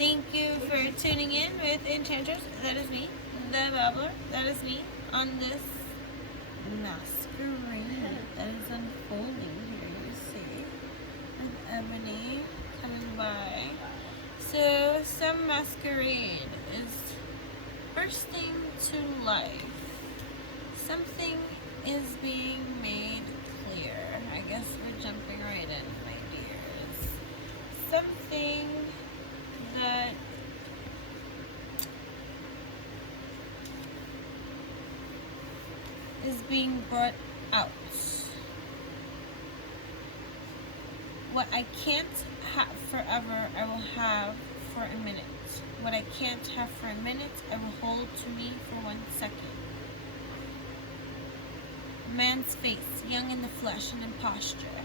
Thank you for tuning in with Enchanters. That is me, TheBabbler. That is me on this Masquerade that is unfolding here. You see, and Ebony coming by. So some Masquerade is bursting to life. Something is being made clear. I guess we're jumping right in, my dears. Something that is being brought out. What I can't have forever, I will have for a minute. What I can't have for a minute, I will hold to me for 1 second. A man's face, young in the flesh and in posture,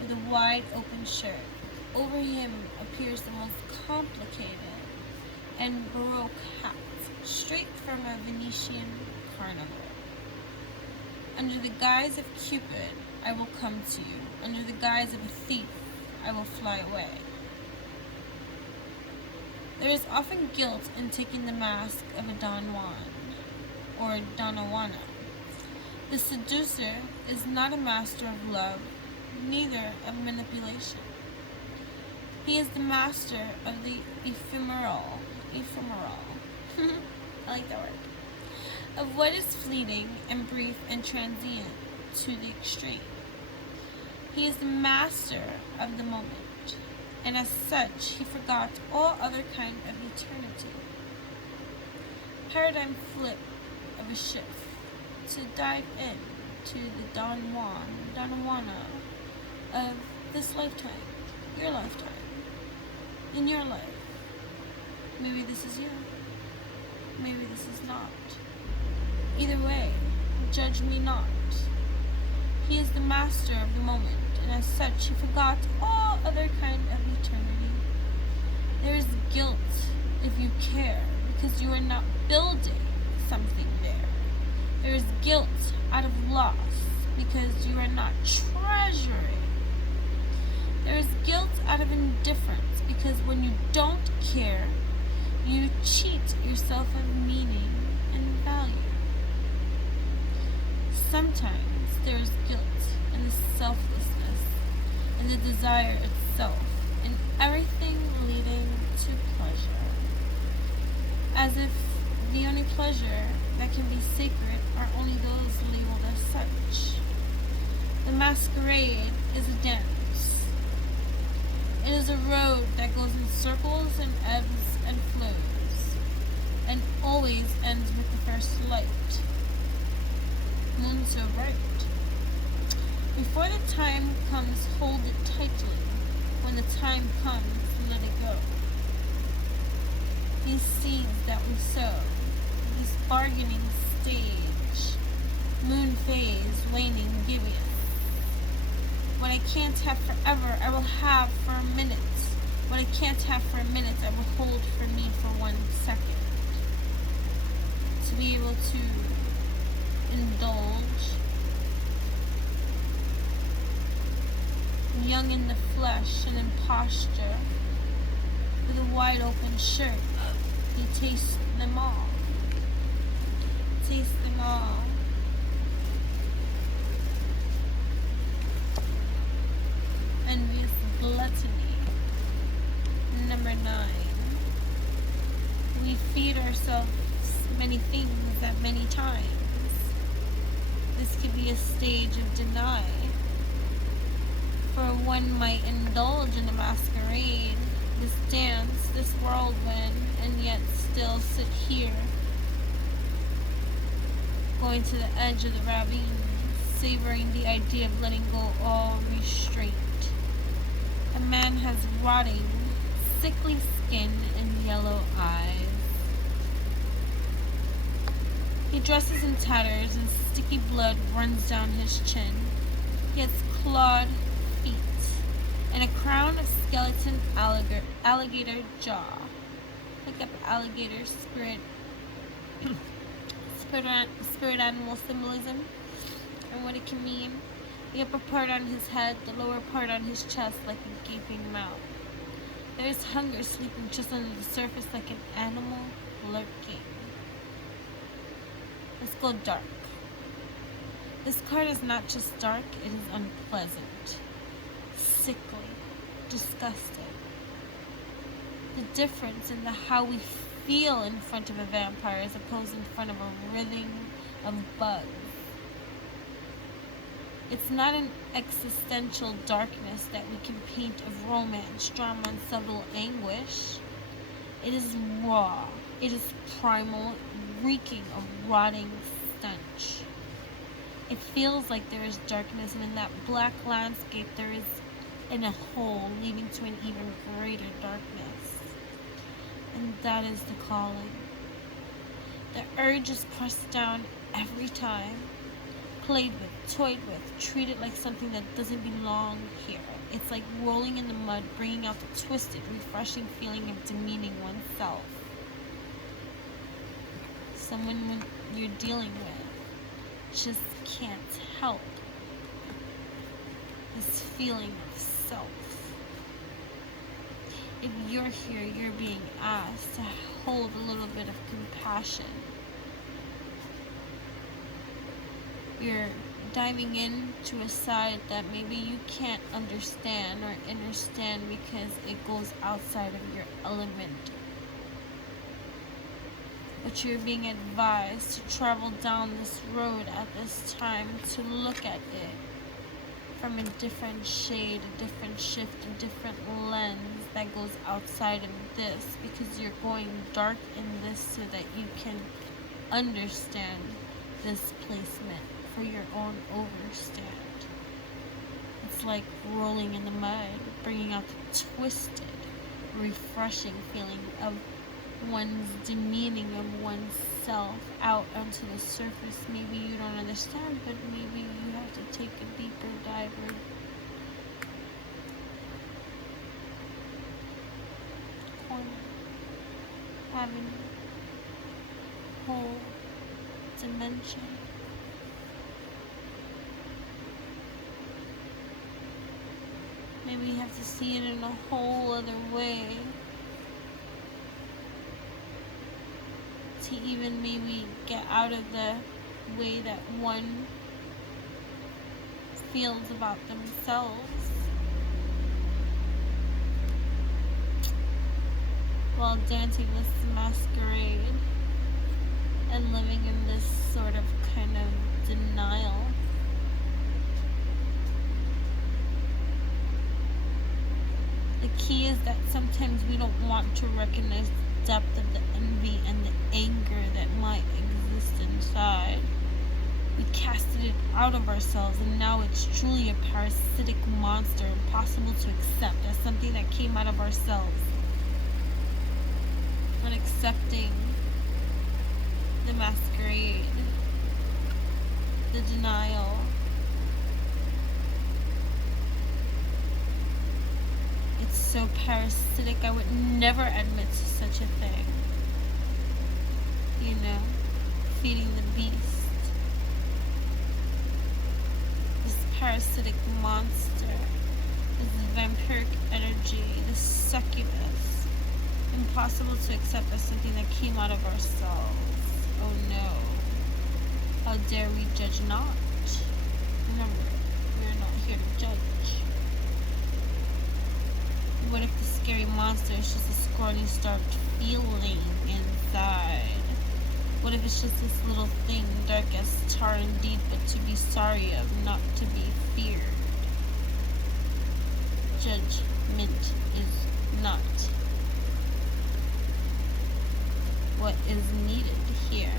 with a wide open shirt. Over him appears the most complicated and baroque hat, straight from a Venetian carnival. Under the guise of Cupid, I will come to you. Under the guise of a thief, I will fly away. There is often guilt in taking the mask of a Don Juan or Donna Juana. The seducer is not a master of love, neither of manipulation. He is the master of the ephemeral. I like that word. Of what is fleeting and brief and transient to the extreme. He is the master of the moment, and as such, he forgot all other kind of eternity. Paradigm flip of a shift to dive in to the Don Juan, Donna Juana of this lifetime, your lifetime, in your life. Maybe this is you. Maybe this is not. Either way, judge me not. He is the master of the moment, and as such, he forgot all other kind of eternity. There is guilt if you care, because you are not building something there. There is guilt out of loss, because you are not treasuring. There is guilt out of indifference, because when you don't care, you cheat yourself of meaning and value. Sometimes there is guilt in the selflessness, in the desire itself, in everything leading to pleasure. As if the only pleasure that can be sacred are only those labeled as such. The masquerade is a dance. It is a road that goes in circles and ebbs and flows, and always ends with the first light. Moon so bright. Before the time comes, hold it tightly. When the time comes, let it go. These seeds that we sow, this bargaining stage, moon phase, waning, giving. What I can't have forever, I will have for a minute. What I can't have for a minute, I will hold for me for 1 second. To be able to indulge, young in the flesh and in posture, with a wide open shirt, he tastes them all. Taste them all. Envious gluttony. Number 9. We feed ourselves many things at many times. This could be a stage of deny. For one might indulge in a masquerade, this dance, this whirlwind, and yet still sit here, going to the edge of the ravine, savoring the idea of letting go all restraint. A man has rotting, sickly skin and yellow eyes. He dresses in tatters and sticky blood runs down his chin. He has clawed feet and a crown of skeleton alligator jaw. Look up alligator spirit animal symbolism and what it can mean. The upper part on his head, the lower part on his chest like a gaping mouth. There is hunger sleeping just under the surface like an animal lurking. Let's go dark. This card is not just dark, it is unpleasant, sickly, disgusting. The difference in how we feel in front of a vampire as opposed in front of a writhing of bugs. It's not an existential darkness that we can paint of romance, drama, and subtle anguish. It is raw. It is primal, reeking of rotting stench. It feels like there is darkness, and in that black landscape there is a hole leading to an even greater darkness. And that is the calling. The urge is pressed down every time, played with, toyed with, treated like something that doesn't belong here. It's like rolling in the mud, bringing out the twisted, refreshing feeling of demeaning oneself. Someone you're dealing with just can't help this feeling of self. If you're here, you're being asked to hold a little bit of compassion. You're diving into a side that maybe you can't understand because it goes outside of your element. But you're being advised to travel down this road at this time, to look at it from a different shade, a different shift, a different lens that goes outside of this, because you're going dark in this so that you can understand this placement for your own overstand. It's like rolling in the mud, bringing out the twisted, refreshing feeling of one's demeaning of oneself out onto the surface. Maybe you don't understand, but maybe you have to take a deeper dive or corner, having whole dimension. Maybe you have to see it in a whole other way to even maybe get out of the way that one feels about themselves while dancing this masquerade and living in this sort of kind of denial. The key is that sometimes we don't want to recognize the depth of the envy and the anger that might exist inside. We casted it out of ourselves, and now it's truly a parasitic monster, impossible to accept as something that came out of ourselves. When accepting the masquerade, the denial, it's so parasitic. I would never admit to such a thing. You know, feeding the beast. This parasitic monster, this vampiric energy, this succubus, impossible to accept as something that came out of ourselves. Oh no. How dare we judge not? Remember, we're not here to judge. What if the scary monster is just a scrawny, starved feeling inside? What if it's just this little thing, dark as tar indeed, but to be sorry of, not to be feared? Judgment is not what is needed here.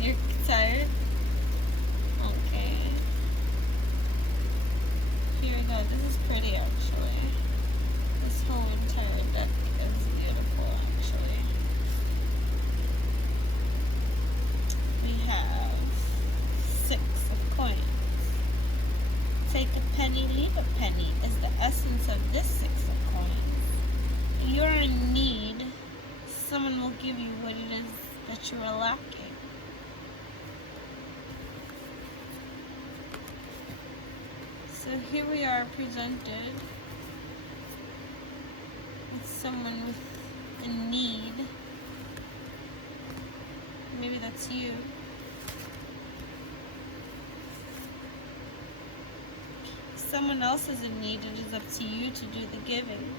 You're tired? Okay. Oh, this is pretty actually. This whole entire deck is beautiful actually. We have 6 of coins. Take a penny, leave a penny is the essence of this 6 of coins. You're in need. Someone will give you what it is that you are lacking. So here we are presented with someone with a need. Maybe that's you. Someone else is in need. It is up to you to do the giving.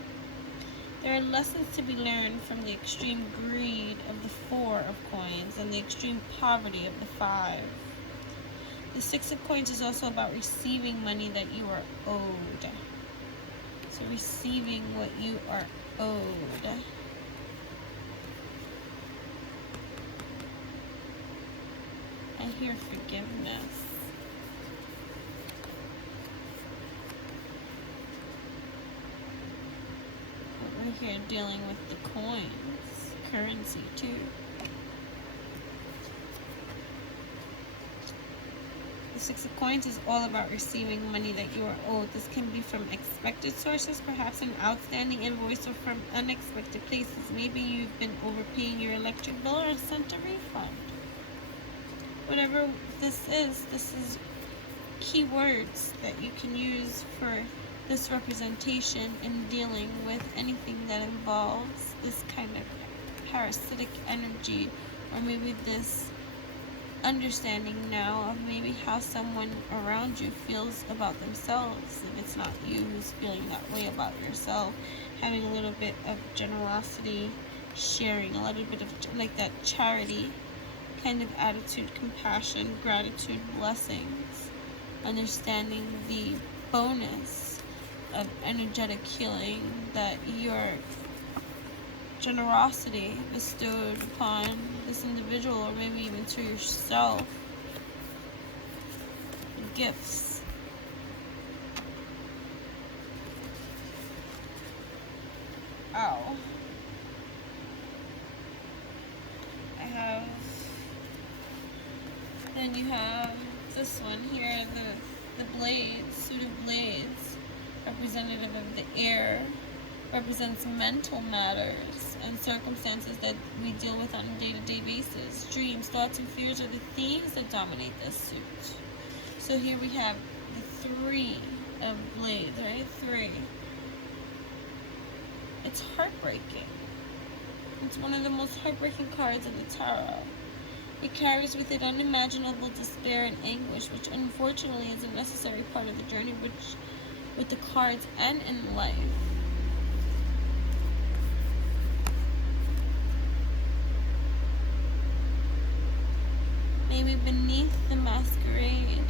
There are lessons to be learned from the extreme greed of the 4 of coins and the extreme poverty of the 5. The 6 of coins is also about receiving money that you are owed. So receiving what you are owed. I hear forgiveness. But we're here dealing with the coins, currency too. The 6 of coins is all about receiving money that you are owed. This can be from expected sources, perhaps an outstanding invoice, or from unexpected places. Maybe you've been overpaying your electric bill or sent a refund. Whatever this is keywords that you can use for this representation in dealing with anything that involves this kind of parasitic energy, or maybe this understanding now of maybe how someone around you feels about themselves. If it's not you who's feeling that way about yourself, having a little bit of generosity, sharing a little bit of like that charity kind of attitude, compassion, gratitude, blessings, understanding the bonus of energetic healing that your generosity bestowed upon this individual, or maybe even to yourself, gifts. Ow. Then you have this one here, the blades, suit of blades, representative of the air, represents mental matters and circumstances that we deal with on a day-to-day basis. Dreams, thoughts, and fears are the themes that dominate this suit. So here we have the 3 of blades, right? 3. It's heartbreaking. It's one of the most heartbreaking cards in the tarot. It carries with it unimaginable despair and anguish, which unfortunately is a necessary part of the journey, which with the cards and in life. Maybe beneath the masquerade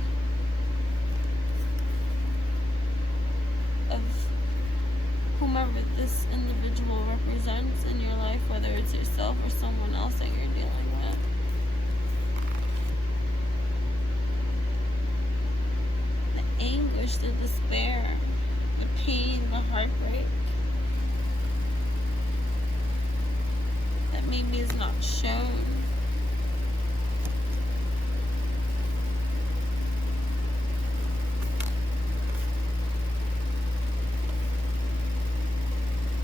of whomever this individual represents in your life, whether it's yourself or someone else that you're dealing with. The anguish, the despair, the pain, the heartbreak that maybe is not shown.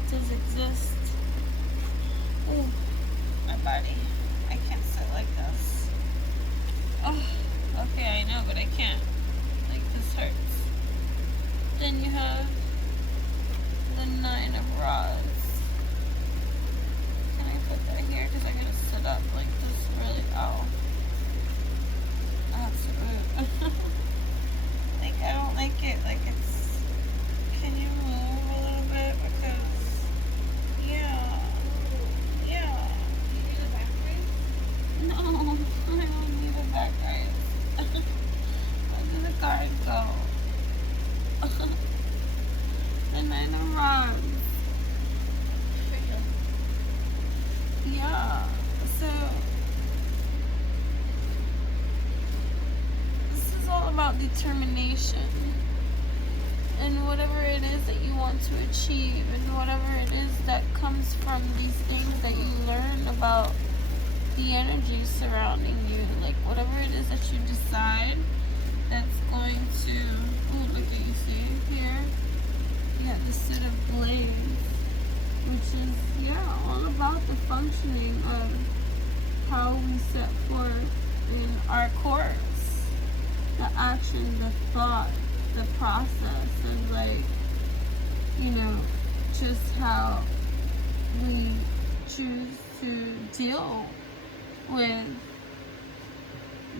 Does exist. Oh, my body. I can't sit like this. Oh, okay, I know, but I can't. Like, this hurts. Then you have the 9 of rods. Can I put that here? Because I'm going to sit up like this really. Oh. Absolute. Like, I don't like it. Like, it's. Can you move a little bit? Because. Yeah. Yeah. Do you need a back raise? No, I don't need a back raise. Where did the card go? The 9 of rods. Yeah. So this is all about determination and whatever it is that you want to achieve, and whatever it is that comes from these things that you learn about the energy surrounding you, like whatever it is that you decide that's going to, oh, look at you, see here, you have the set of blades, which is, yeah, all about the functioning of how we set forth in our course, the action, the thought, the process, and like, you know, just how we choose to deal with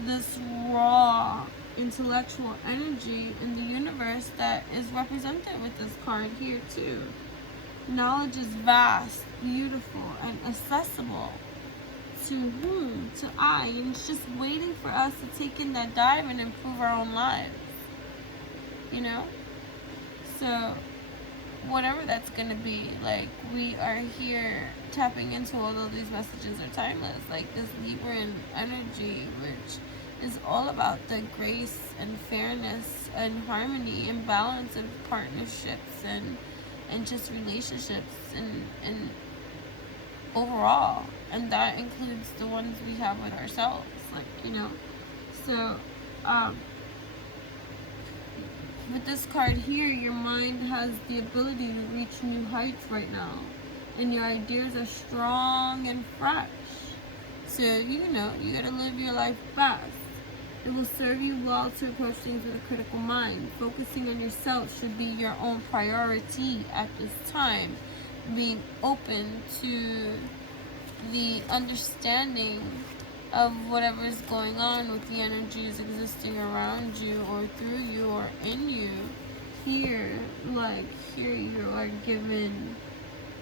this raw intellectual energy in the universe that is represented with this card here too. Knowledge is vast, beautiful, and accessible to whom? To I. And it's just waiting for us to take in that dive and improve our own lives. You know? So, whatever that's going to be, like, we are here tapping into all of these messages are timeless. Like this Libran energy, which is all about the grace and fairness and harmony and balance of partnerships and just relationships and overall. And that includes the ones we have with ourselves, like, you know. So, with this card here, your mind has the ability to reach new heights right now. And your ideas are strong and fresh. So, you know, you gotta live your life best. It will serve you well to approach things with a critical mind. Focusing on yourself should be your own priority at this time. Being open to the understanding of whatever is going on with the energies existing around you or through you or in you. Here you are given,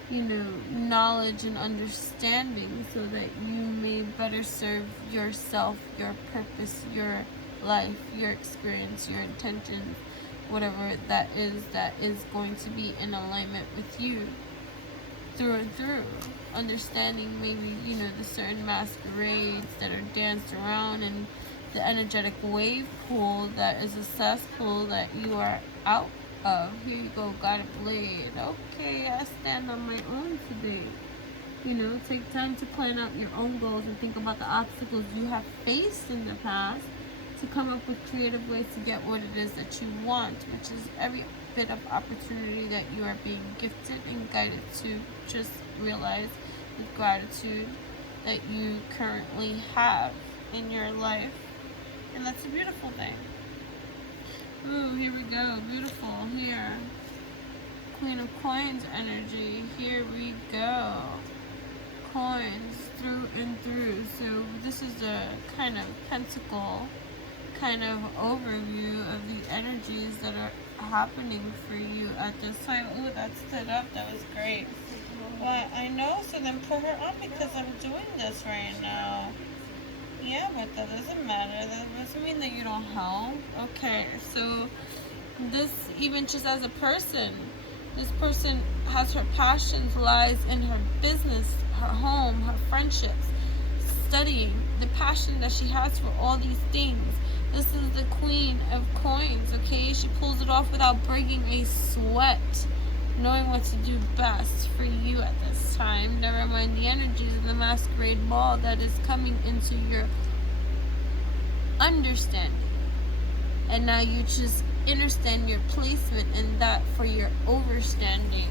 you know, knowledge and understanding so that you may better serve yourself, your purpose, your life, your experience, your intention, whatever that is going to be in alignment with you through and through. Understanding maybe, you know, the certain masquerades that are danced around and the energetic wave pool that is a cesspool that you are out of. Here you go, got a blade. Okay, I stand on my own today. You know, take time to plan out your own goals and think about the obstacles you have faced in the past to come up with creative ways to get what it is that you want, which is every bit of opportunity that you are being gifted and guided to just realize with gratitude that you currently have in your life. And that's a beautiful thing. Ooh, here we go. Beautiful. Here. Queen of Coins energy. Here we go. Coins through and through. So this is a kind of pentacle kind of overview of the energies that are happening for you at this time. Ooh, that stood up. That was great. Well, I know. So then put her on because I'm doing this right now. Yeah, but that doesn't matter. That doesn't mean that you don't help. Okay, so this, even just as a person, this person has her passions lies in her business, her home, her friendships, studying, the passion that she has for all these things. This is the Queen of Coins, okay? She pulls it off without breaking a sweat, knowing what to do best for you at this time. Never mind the energies of the masquerade ball that is coming into your understanding. And now you just understand your placement in that for your overstanding.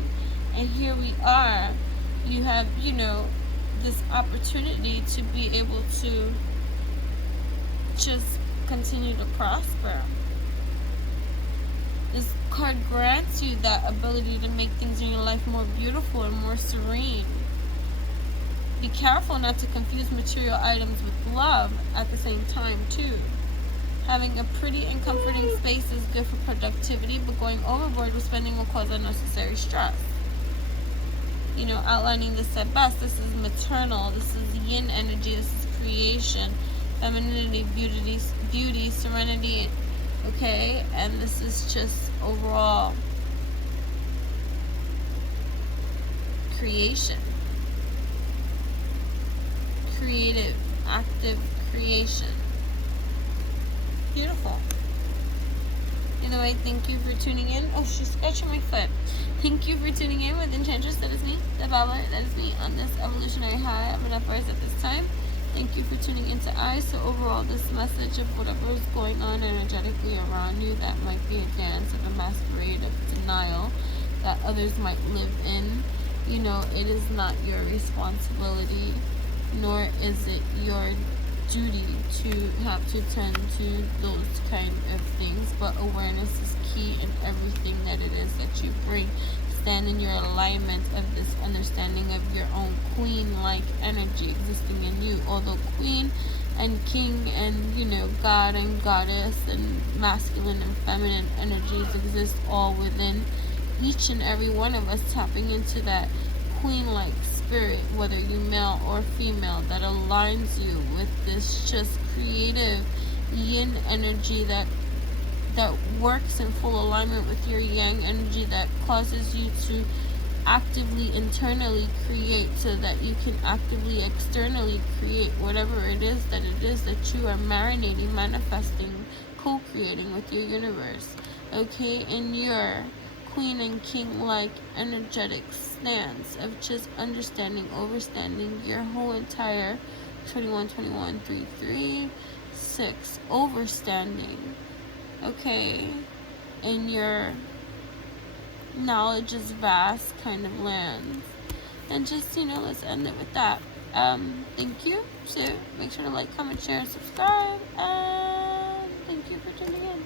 And here we are. You have, you know, this opportunity to be able to just continue to prosper. This card grants you that ability to make things in your life more beautiful and more serene. Be careful not to confuse material items with love at the same time too. Having a pretty and comforting space is good for productivity, but going overboard with spending will cause unnecessary stress. You know, outlining this at best, this is maternal, this is yin energy, this is creation, femininity, beauty, serenity, okay? And this is just overall creation. Creative, active creation. Beautiful. Anyway, thank you for tuning in. Oh, she's scratching my foot. Thank you for tuning in with Enchantress. That is me, the Babbler. That is me on this evolutionary high of enough hours at this time. Thank you for tuning into I. So overall, this message of whatever is going on energetically around you, that might be a dance of a masquerade of denial that others might live in. You know, it is not your responsibility, nor is it your duty to have to tend to those kind of things, but awareness is key in everything that it is that you bring. Stand in your alignment of this understanding of your own queen-like energy existing in you. Although queen and king and, you know, god and goddess and masculine and feminine energies exist all within each and every one of us, tapping into that queen-like spirit, whether you male or female, that aligns you with this just creative yin energy that works in full alignment with your yang energy, that causes you to actively internally create so that you can actively externally create whatever it is that you are marinating, manifesting, co-creating with your universe. Okay, in your queen and king like energetic stance of just understanding, overstanding your whole entire 21-21-3-3-6 overstanding, okay, in your knowledge is vast kind of lands. And just, you know, let's end it with that. Thank you. So make sure to like, comment, share, and subscribe, and thank you for tuning in.